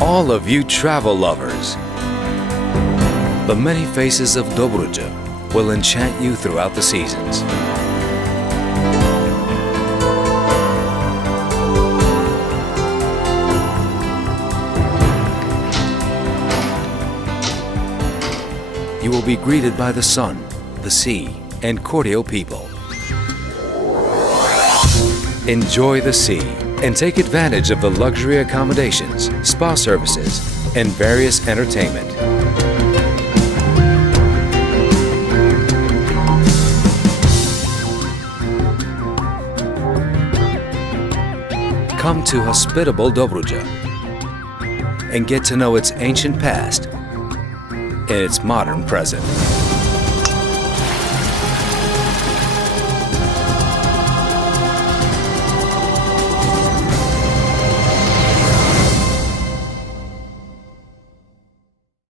All of you travel lovers, the many faces of Dobrudzha will enchant you throughout the seasons. You will be greeted by the sun, the sea, and cordial people. Enjoy the sea and take advantage of the luxury accommodations, spa services, and various entertainment. Come to hospitable Dobrudzha and get to know its ancient past and its modern present.